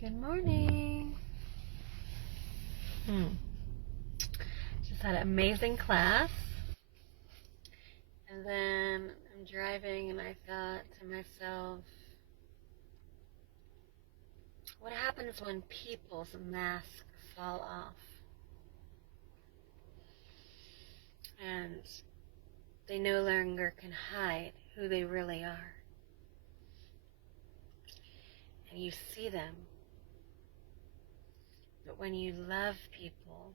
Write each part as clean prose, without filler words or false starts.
Good morning. Just had an amazing class. And then I'm driving and I thought to myself, what happens when people's masks fall off? And they no longer can hide who they really are. And you see them. But when you love people,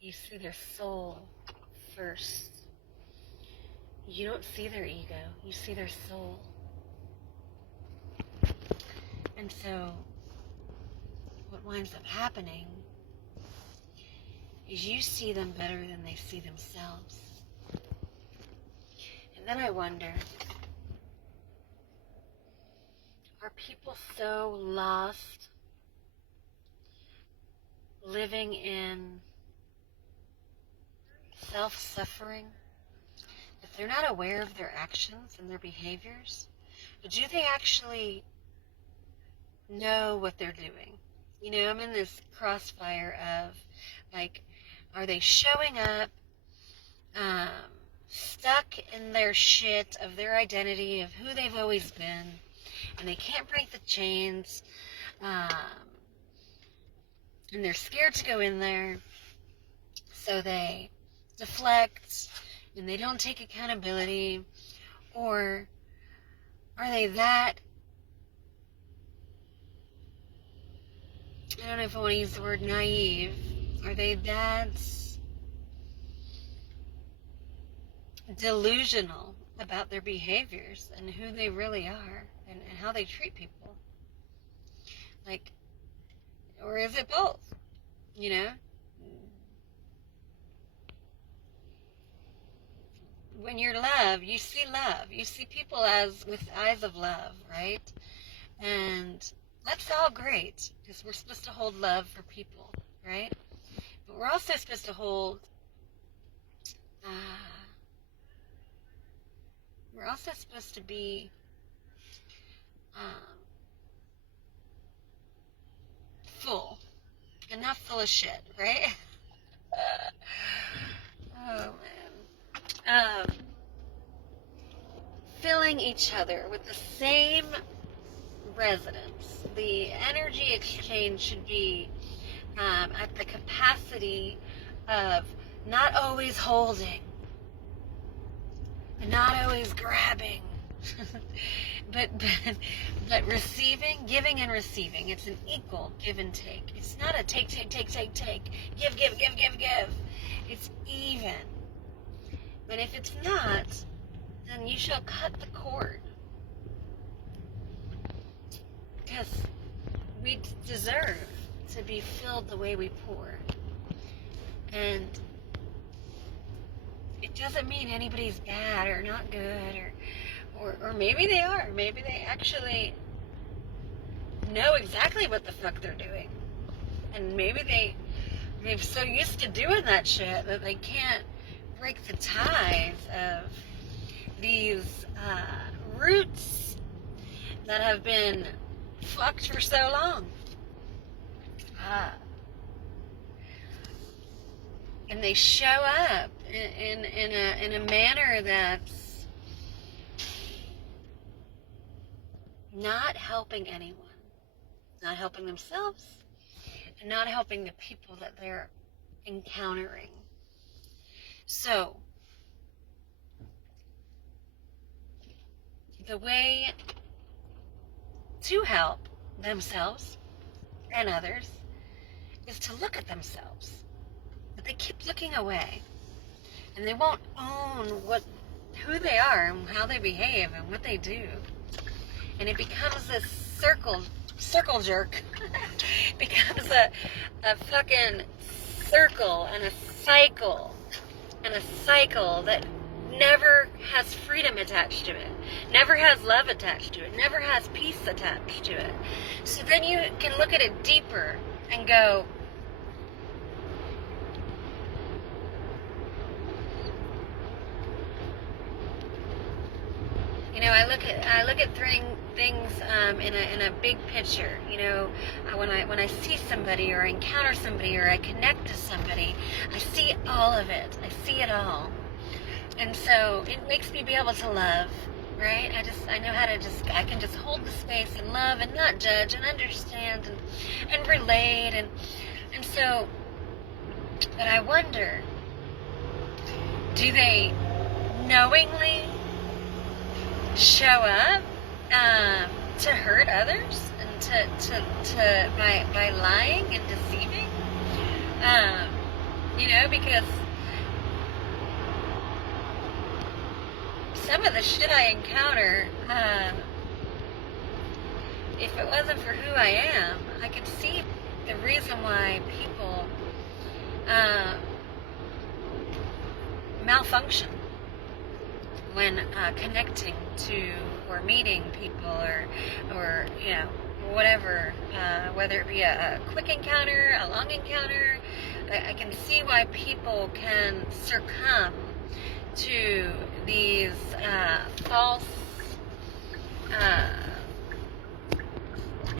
you see their soul first. You don't see their ego, you see their soul. And so, what winds up happening is you see them better than they see themselves. And then I wonder, are people so lost, living in self-suffering, that they're not aware of their actions and their behaviors? But do they actually know what they're doing? You know, I'm in this crossfire of, like, are they showing up stuck in their shit of their identity, of who they've always been, and they can't break the chains, and they're scared to go in there, so they deflect, and they don't take accountability? Or are they that, I don't know if I want to use the word naive, are they that delusional about their behaviors and who they really are and how they treat people? Like, or is it both? You know? When you're love, you see love. You see people as with eyes of love, right? And that's all great, because we're supposed to hold love for people, right? But we're also supposed to hold, we're also supposed to be full, and not full of shit, right? Oh, man. Filling each other with the same resonance. The energy exchange should be at the capacity of not always holding, and not always grabbing, but receiving, giving and receiving. It's an equal give and take. It's not a take. Give. It's even. But if it's not, then you shall cut the cord. Because we deserve to be filled the way we pour. And it doesn't mean anybody's bad or not good, or maybe they are. Maybe they actually know exactly what the fuck they're doing. And maybe they're so used to doing that shit that they can't break the ties of these roots that have been fucked for so long. And they show up in a manner that's not helping anyone, not helping themselves, and not helping the people that they're encountering. So, the way to help themselves and others is to look at themselves. But they keep looking away, and they won't own who they are and how they behave and what they do. And it becomes this circle jerk. It becomes a fucking circle and a cycle that never has freedom attached to it, never has love attached to it, never has peace attached to it. So then you can look at it deeper and go, you know, I look at things in a big picture. You know, when I see somebody or I encounter somebody or I connect to somebody, I see all of it. I see it all, and so it makes me be able to love. Right? I know how to I can just hold the space and love and not judge and understand and relate and so. But I wonder, do they knowingly show up to hurt others and to by lying and deceiving? You know, because some of the shit I encounter, if it wasn't for who I am, I could see the reason why people malfunction when connecting to or meeting people or you know, whatever, whether it be a quick encounter, a long encounter. I can see why people can succumb to these false